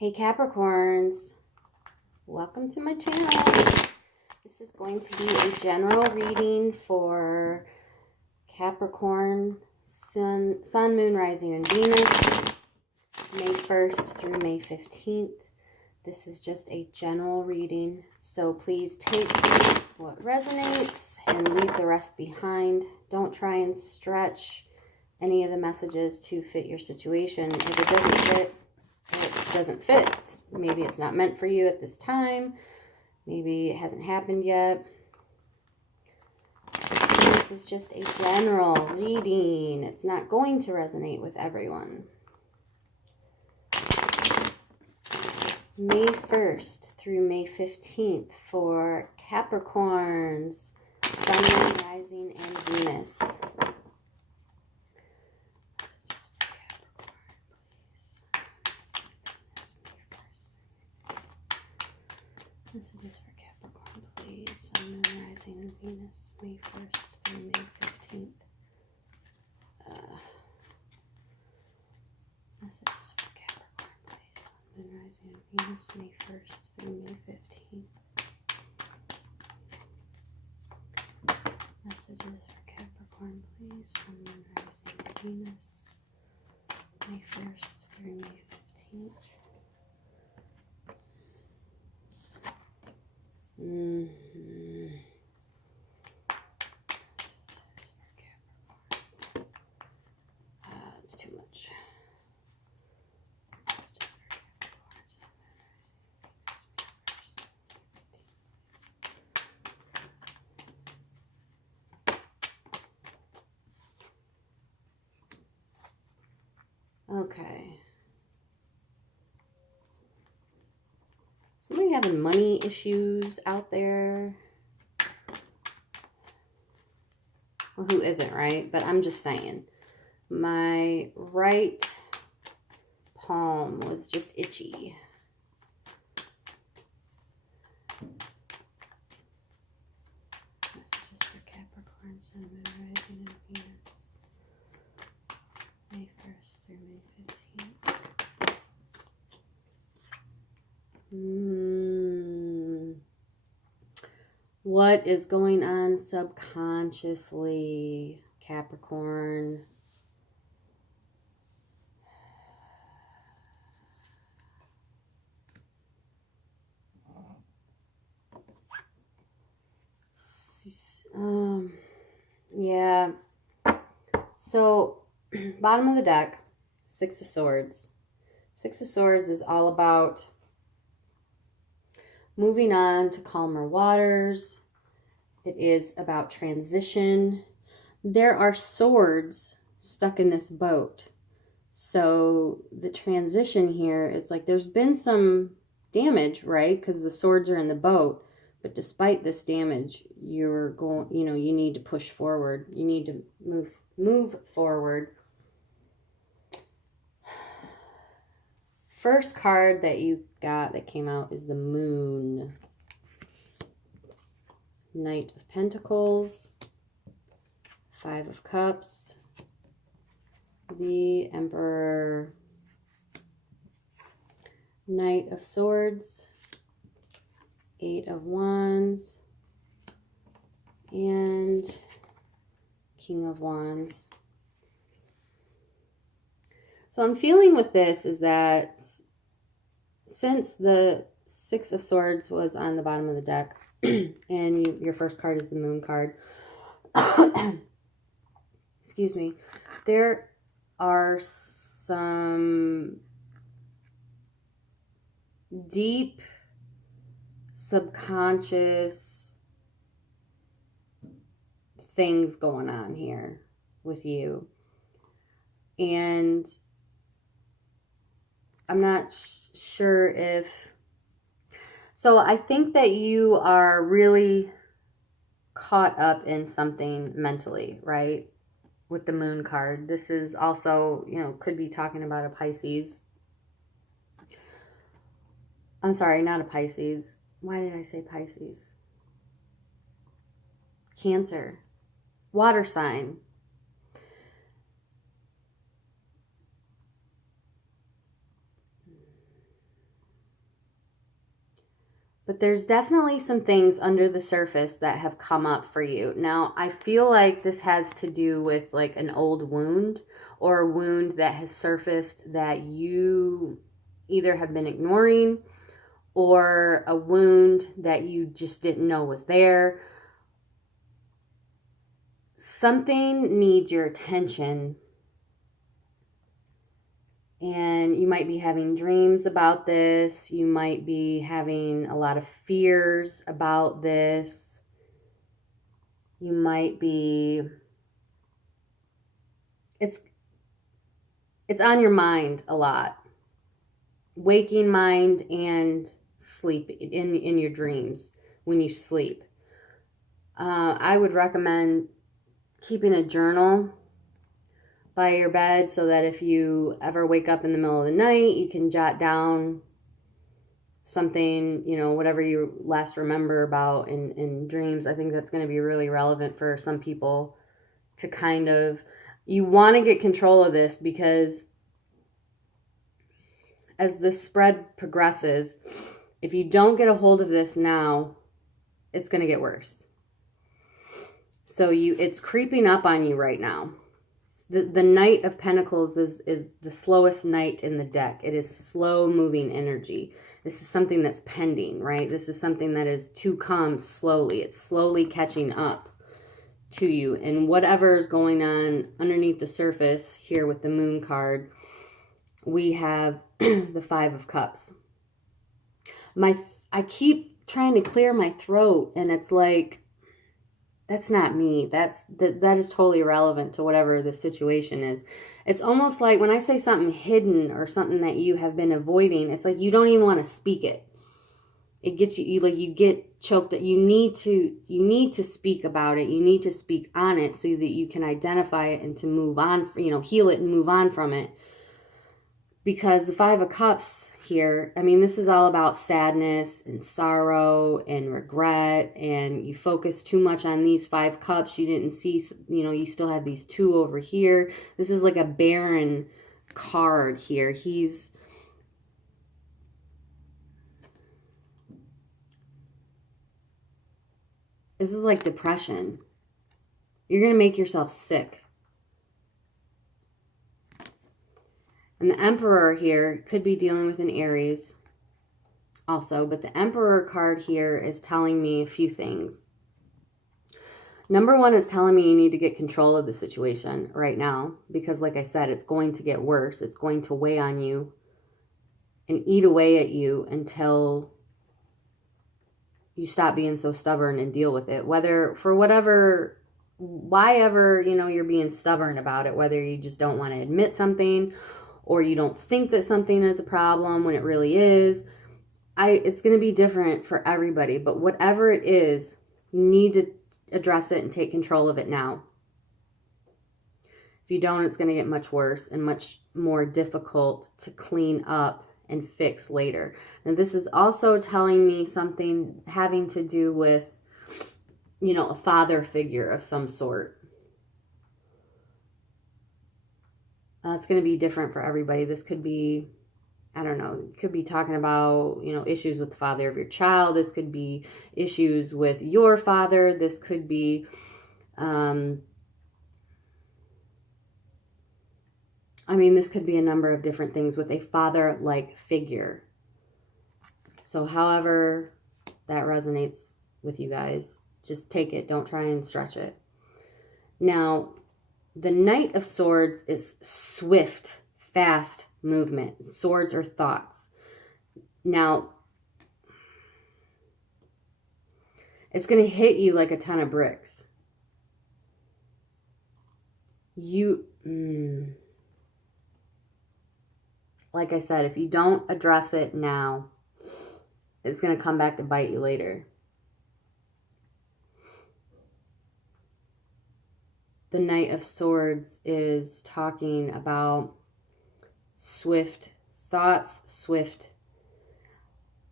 Hey Capricorns, welcome to my channel. This is going to be a general reading for Capricorn, Sun, Moon, Rising, and Venus, May 1st through May 15th. This is just a general reading, so please take what resonates and leave the rest behind. Don't try and stretch any of the messages to fit your situation. If it doesn't fit, it doesn't fit. Maybe it's not meant for you at this time. Maybe it hasn't happened yet. This is just a general reading. It's not going to resonate with everyone. May 1st through May 15th for Capricorns, Sun, Moon, Rising, and Venus. Messages for Capricorn, please. Sun, Moon, Rising, and Venus, May 1st through May 15th. Messages for Capricorn, please. Sun, Moon, Rising, and Venus, May 1st through May 15th. Messages for Capricorn, please. Sun, Moon, Rising, and Venus, May 1st through May 15th. It's too much. Okay. Somebody having money issues out there? Well, who isn't, right? But I'm just saying. My right palm was just itchy. Messages for Capricorn, Sun, Moon, Rising, and Venus. May 1st through May 15th. What is going on subconsciously, Capricorn? Yeah. So, bottom of the deck, Six of Swords. Six of Swords is all about moving on to calmer waters. It is about transition. There are swords stuck in this boat. So the transition here, it's like there's been some damage, right? Because the swords are in the boat. But despite this damage, you're going, you need to push forward. You need to move forward. First card that you got that came out is the Moon. Knight of Pentacles, Five of Cups, the Emperor, Knight of Swords, Eight of Wands, and King of Wands. So I'm feeling with this is that since the Six of Swords was on the bottom of the deck, and your first card is the Moon card, excuse me, there are some deep subconscious things going on here with you. And I'm not sure if... So I think that you are really caught up in something mentally, right? With the Moon card. This is also, could be talking about a Pisces. I'm sorry, not a Pisces. Why did I say Pisces? Cancer. Water sign. But there's definitely some things under the surface that have come up for you. Now, I feel like this has to do with like an old wound or a wound that has surfaced that you either have been ignoring, or a wound that you just didn't know was there. Something needs your attention. And you might be having dreams about this. You might be having a lot of fears about this. You might be... It's on your mind a lot. Waking mind and sleep in your dreams when you sleep. I would recommend keeping a journal by your bed so that if you ever wake up in the middle of the night, you can jot down something, you know, whatever you last remember about in dreams. I think that's going to be really relevant for some people to kind of, you want to get control of this, because as the spread progresses, if you don't get a hold of this now, it's going to get worse. So it's creeping up on you right now. The Knight of Pentacles is the slowest knight in the deck. It is slow moving energy. This is something that's pending, right? This is something that is to come slowly. It's slowly catching up to you. And whatever is going on underneath the surface here with the Moon card, we have the Five of Cups. I keep trying to clear my throat, and it's like, that's not me. That is totally irrelevant to whatever the situation is. It's almost like when I say something hidden or something that you have been avoiding, it's like you don't even want to speak it. It gets you like you get choked. You need to speak about it. You need to speak on it so that you can identify it and to move on, you know, heal it and move on from it. Because the Five of Cups here, I mean, this is all about sadness and sorrow and regret, and you focus too much on these 5 cups. You didn't see, you know, you still have these 2 over here. This is like a barren card here. This is like depression. You're going to make yourself sick. And the Emperor here could be dealing with an Aries also, but the Emperor card here is telling me a few things. Number one, is telling me you need to get control of the situation right now, because like I said, it's going to get worse. It's going to weigh on you and eat away at you until you stop being so stubborn and deal with it. Whether for why ever, you know, you're being stubborn about it, whether you just don't want to admit something, or you don't think that something is a problem when it really is. It's going to be different for everybody, but whatever it is, you need to address it and take control of it now. If you don't, it's going to get much worse and much more difficult to clean up and fix later. And this is also telling me something having to do with, you know, a father figure of some sort. It's going to be different for everybody. This could be, I don't know, could be talking about, you know, issues with the father of your child. This could be issues with your father. This could be, this could be a number of different things with a father-like figure. So however that resonates with you guys, just take it. Don't try and stretch it. Now, the Knight of Swords is swift, fast movement. Swords are thoughts. Now, it's going to hit you like a ton of bricks. Like I said, if you don't address it now, it's going to come back to bite you later. The Knight of Swords is talking about swift thoughts,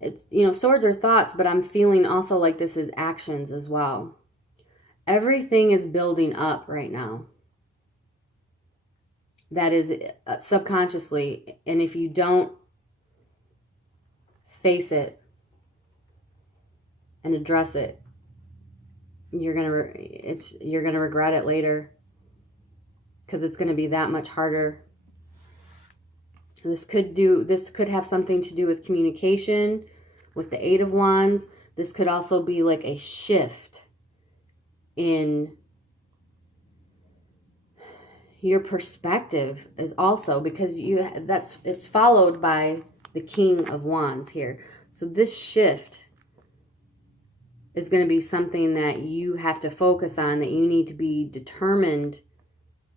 it's, you know, swords are thoughts, but I'm feeling also like this is actions as well. Everything is building up right now. That is subconsciously, and if you don't face it, and address it. You're gonna regret it later, because it's gonna be that much harder. This could have something to do with communication with the Eight of Wands. This could also be like a shift in your perspective, is also because it's followed by the King of Wands here. So this shift is going to be something that you have to focus on, that you need to be determined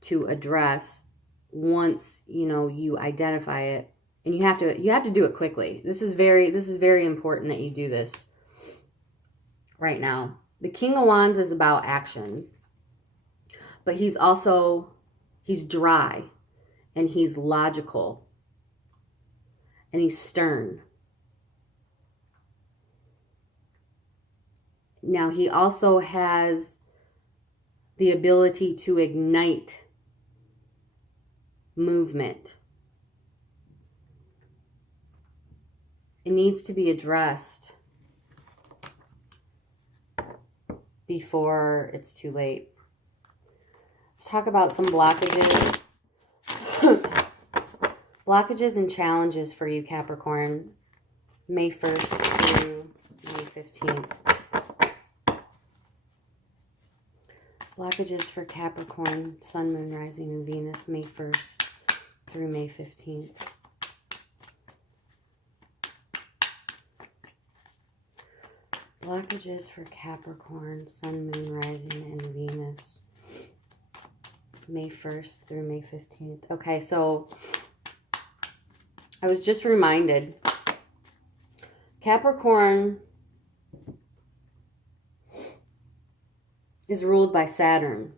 to address once you identify it. And you have to do it quickly. This is very important that you do this right now. The King of Wands is about action, but he's dry, and he's logical, and he's stern. Now, he also has the ability to ignite movement. It needs to be addressed before it's too late. Let's talk about some blockages. Blockages and challenges for you, Capricorn, May 1st through May 15th. Blockages for Capricorn, Sun, Moon, Rising, and Venus, May 1st through May 15th. Blockages for Capricorn, Sun, Moon, Rising, and Venus, May 1st through May 15th. Okay, so I was just reminded, Capricorn is ruled by Saturn.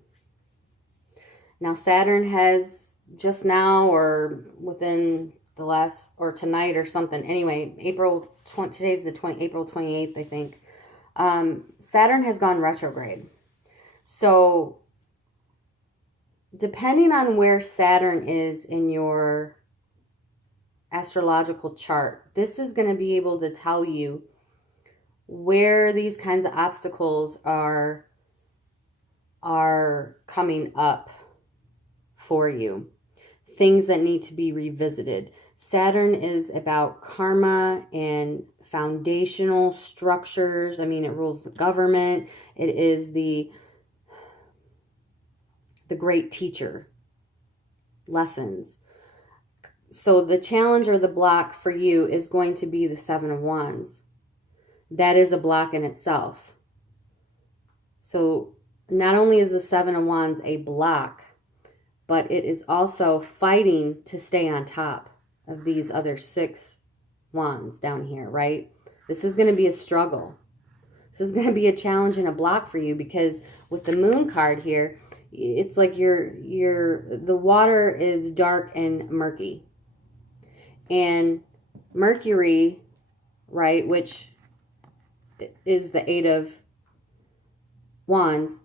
Now, Saturn has just now, or within the last, or tonight or something, anyway, April 28th, I think. Saturn has gone retrograde. So, depending on where Saturn is in your astrological chart, this is going to be able to tell you where these kinds of obstacles are coming up for you. Things that need to be revisited. Saturn is about karma and foundational structures. I mean, it rules the government. It is the great teacher. Lessons. So the challenge or the block for you is going to be the Seven of Wands. That is a block in itself. So not only is the Seven of Wands a block, but it is also fighting to stay on top of these other 6 wands down here, right? This is going to be a struggle. This is going to be a challenge and a block for you, because with the Moon card here, it's like the water is dark and murky. And Mercury, right, which is the 8 of Wands,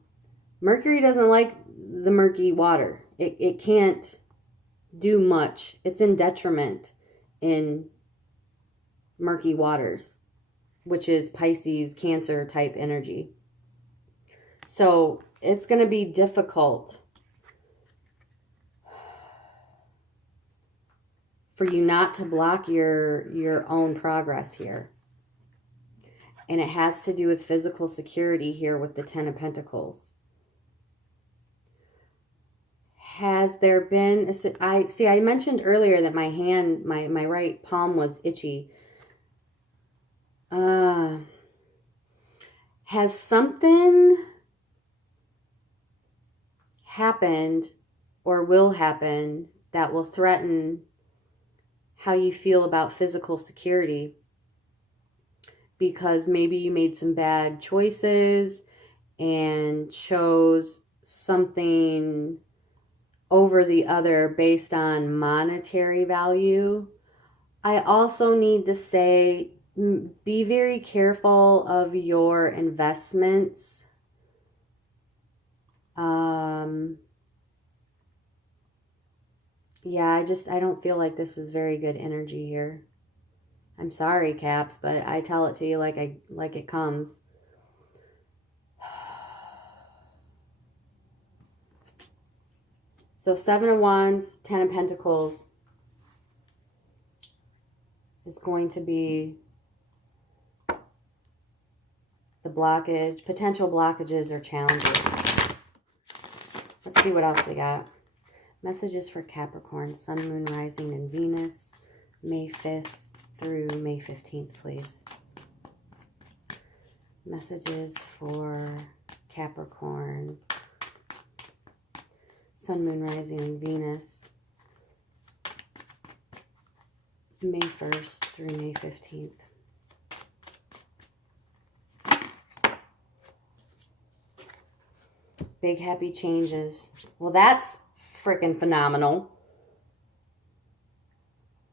Mercury doesn't like the murky water. It can't do much. It's in detriment in murky waters, which is Pisces, Cancer type energy. So it's going to be difficult for you not to block your own progress here. And it has to do with physical security here with the 10 of Pentacles. Has there been, I mentioned earlier that my hand, my right palm was itchy. Has something happened or will happen that will threaten how you feel about physical security? Because maybe you made some bad choices and chose something over the other based on monetary value. I also need to say, be very careful of your investments. Yeah, I don't feel like this is very good energy here. I'm sorry, Caps, but I tell it to you like it comes. So 7 of Wands, 10 of Pentacles is going to be the blockage, potential blockages or challenges. Let's see what else we got. Messages for Capricorn, Sun, Moon, Rising, and Venus, May 5th through May 15th, please. Messages for Capricorn, Sun, Moon, Rising, and Venus, May 1st through May 15th. Big happy changes. Well, that's freaking phenomenal.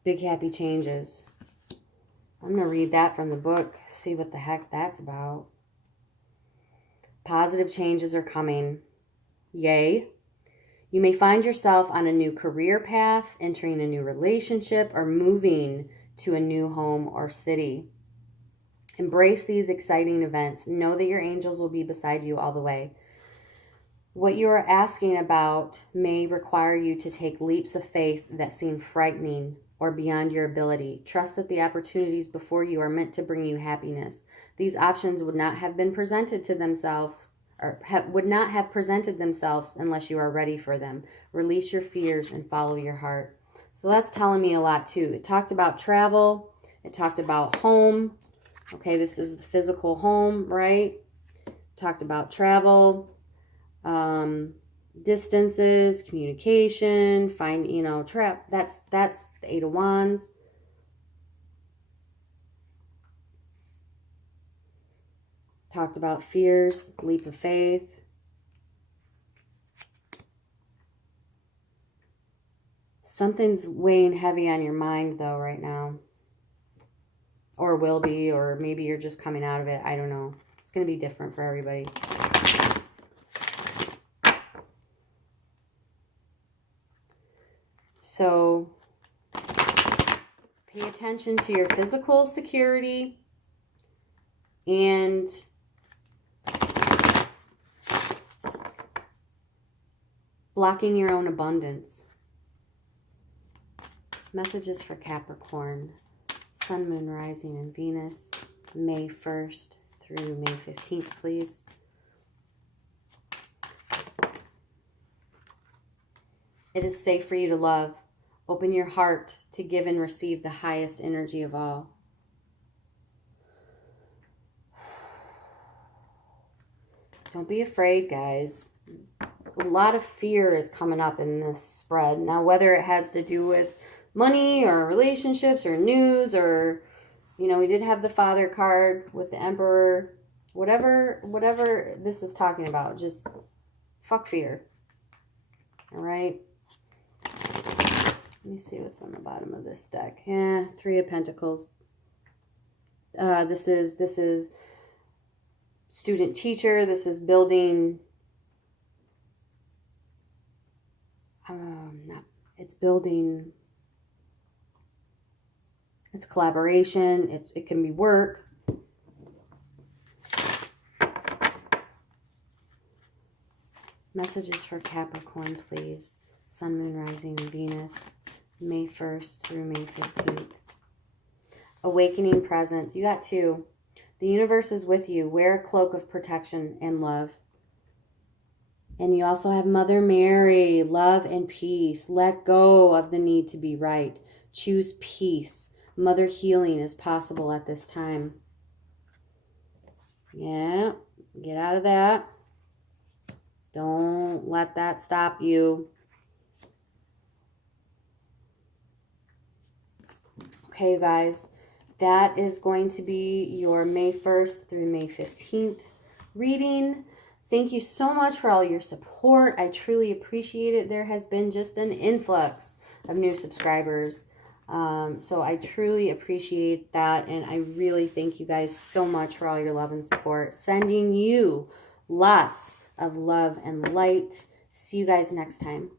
Big happy changes. I'm going to read that from the book, see what the heck that's about. Positive changes are coming. Yay. You may find yourself on a new career path, entering a new relationship, or moving to a new home or city. Embrace these exciting events. Know that your angels will be beside you all the way. What you are asking about may require you to take leaps of faith that seem frightening or beyond your ability. Trust that the opportunities before you are meant to bring you happiness. These options would not have been presented to themselves, or would not have presented themselves unless you are ready for them. Release your fears and follow your heart. So that's telling me a lot too. It talked about travel. It talked about home. Okay, this is the physical home, right? Talked about travel. Distances, communication, that's the 8 of Wands. Talked about fears, leap of faith. Something's weighing heavy on your mind though right now, or will be, or maybe you're just coming out of it. I don't know. It's going to be different for everybody. So pay attention to your physical security and blocking your own abundance. Messages for Capricorn, Sun, Moon, Rising, and Venus, May 1st through May 15th, please. It is safe for you to love. Open your heart to give and receive the highest energy of all. Don't be afraid, guys. A lot of fear is coming up in this spread. Now, whether it has to do with money or relationships or news or, we did have the Father card with the Emperor. Whatever this is talking about, just fuck fear. All right? Let me see what's on the bottom of this deck. Yeah, 3 of Pentacles. This is student teacher. This is building. It's building. It's collaboration. It can be work. Messages for Capricorn, please. Sun, Moon, Rising, and Venus, May 1st through May 15th. Awakening presence. You got 2. The universe is with you. Wear a cloak of protection and love. And you also have Mother Mary, love and peace. Let go of the need to be right. Choose peace. Mother healing is possible at this time. Yeah, get out of that. Don't let that stop you. Okay, you guys, that is going to be your May 1st through May 15th reading. Thank you so much for all your support. I truly appreciate it. There has been just an influx of new subscribers. So I truly appreciate that. And I really thank you guys so much for all your love and support. Sending you lots of love and light. See you guys next time.